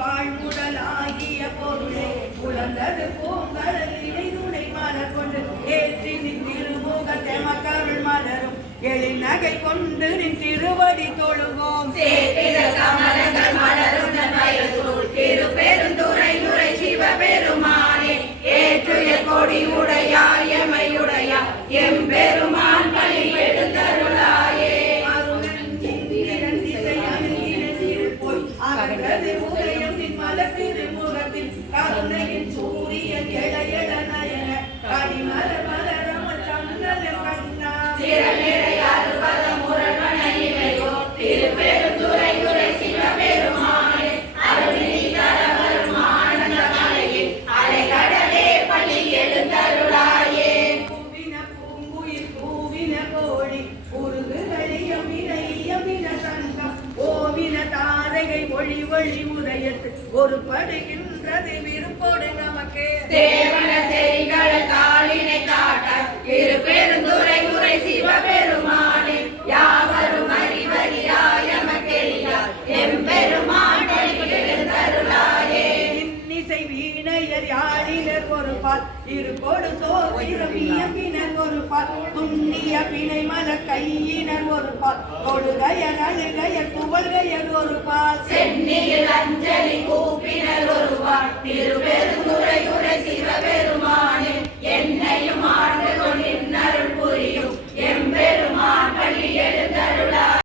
வாழ்வுடலாகிய பொருளே உழந்தது பூங்கடல் இணைதுணை மலர் கொண்டு ஏற்றி நின் திருமுகத்தை மக்கள் மலரும். எழில் நகை கொண்டு நின் திருவடி தொழுவோம். சேத்திர ஒளி உதயத்து ஒரு படுகின்றது விருப்போடு நமக்கு. தேவன செய்கள காலினை காட்ட திருப்பெருந்துறை உரை சிவபெருமானே யாவரும் அறிவறியாய மக்களியா எம்பெருமான் பணி எழுந்தருளாயே. இன்னிசை வீணையர் யாழினர் ஒரு பால் இயம்பினர் ஒரு பால் துண்ணிய பிணை மல கையினர் ஒரு பால் தொழுகையர் அழுகையர் துவல்கையர் ஒரு பால். சென்ன அஞ்சலி கூப்பினர் ஒருவான் திருப்பெரும்